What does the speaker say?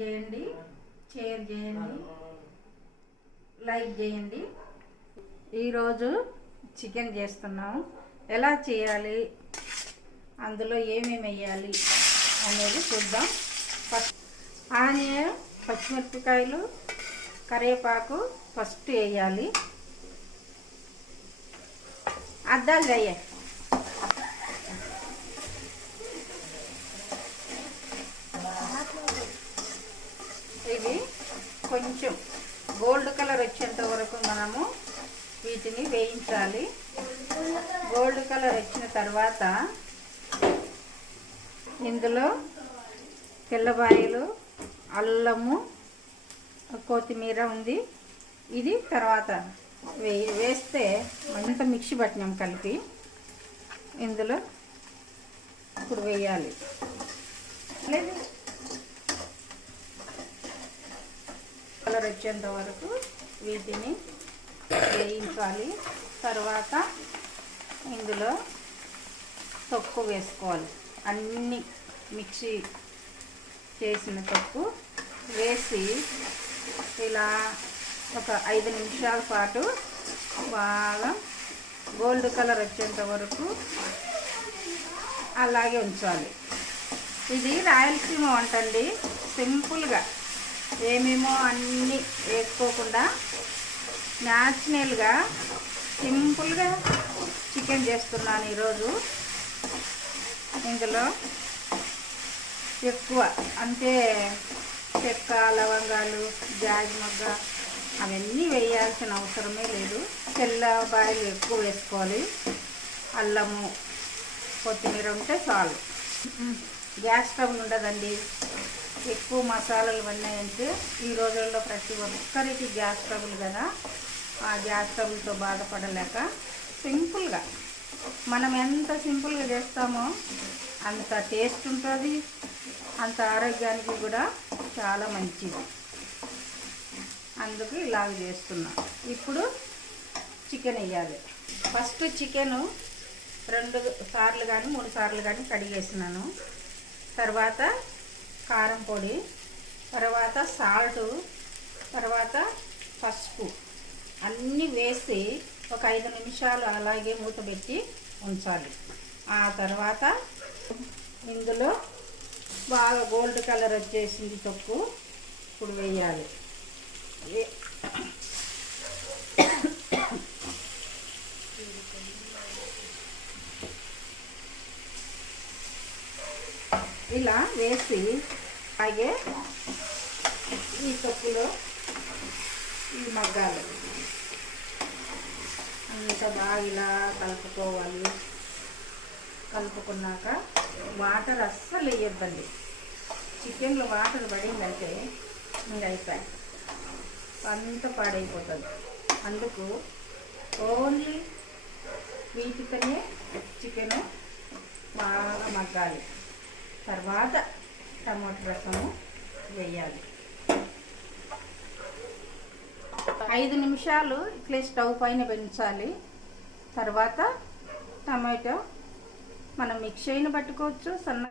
చేయండి, షేర్ చేయండి, లైక్ చేయండి. ఈరోజు చికెన్ చేస్తున్నాము. ఎలా చేయాలి, అందులో ఏమేమి వేయాలి అనేది చూద్దాం. ఫస్ట్ ఆనియన్, పచ్చిమిరపకాయలు, కరివేపాకు ఫస్ట్ వేయాలి. అద్దాలు వేయ ఇవి కొంచెం గోల్డ్ కలర్ వచ్చేంత వరకు మనము వీటిని వేయించాలి. గోల్డ్ కలర్ వచ్చిన తర్వాత ఇందులో తెల్లబాయలు, అల్లము, కొత్తిమీర ఉంది. ఇది తర్వాత వేస్తే మంట మిక్సీ పట్టినాం కలిపి ఇందులో ఇప్పుడు వేయాలి. లేదు కలర్ వచ్చేంత వరకు వీటిని వేయించాలి. తర్వాత ఇందులో తొక్కు వేసుకోవాలి. అన్నీ మిక్సీ చేసిన తొక్కు వేసి ఇలా ఒక 5 నిమిషాల పాటు బాగా గోల్డ్ కలర్ వచ్చేంత వరకు అలాగే ఉంచాలి. ఇది రాయలసీమ వంట అండి. సింపుల్గా ఏమేమో అన్నీ వేసుకోకుండా న్యాచురల్గా సింపుల్గా చికెన్ చేస్తున్నాను ఈరోజు. ఇందులో ఎక్కువ అంటే చెక్క, లవంగాలు, జాజి మొగ్గ అవన్నీ వేయాల్సిన అవసరమే లేదు. తెల్లబాయలు ఎక్కువ వేసుకోవాలి. అల్లము, కొత్తిమీర ఉంటే చాలు. గ్యాస్ స్టవ్ ఉండదండి. ఎక్కువ మసాలాలు ఉన్నాయంటే ఈ రోజుల్లో ప్రతి ఒక్కరికి గ్యాస్ స్టవ్లు కదా, ఆ గ్యాస్ స్టవ్లతో బాధపడలేక సింపుల్గా మనం ఎంత సింపుల్గా చేస్తామో అంత టేస్ట్ ఉంటుంది, అంత ఆరోగ్యానికి కూడా చాలా మంచిది. అందుకు ఇలాగ చేస్తున్నా. ఇప్పుడు చికెన్ వేయాలి. ఫస్ట్ చికెను 2 సార్లు కానీ 3 సార్లు కానీ కడిగేసినాను. తర్వాత కారం పొడి, తర్వాత సాల్టు, తర్వాత పసుపు అన్నీ వేసి ఒక 5 నిమిషాలు అలాగే మూత పెట్టి ఉంచాలి. ఆ తర్వాత ఇందులో బాగా గోల్డ్ కలర్ వచ్చేసింది తొక్కు, ఇప్పుడు వేయాలి. ఇలా వేసి అలాగే ఈ తొక్కులో ఈ మగ్గాలు అంత బాగా ఇలా కలుపుకోవాలి. కలుపుకున్నాక వాటర్ అస్సలు వేయొద్దండి. చికెన్లో వాటర్ పడిందంటే ఇంకా అయిపోయి అంత పాడైపోతుంది. అందుకు ఓన్లీ వీటితోనే చికెను బాగా మగ్గాలి. తర్వాత టమాటో రసము వేయాలి. 5 నిమిషాలు ఇట్లే స్టవ్ పైన పెంచాలి. తర్వాత టమాటో మనం మిక్సీ అయిన పట్టుకోవచ్చు, సన్న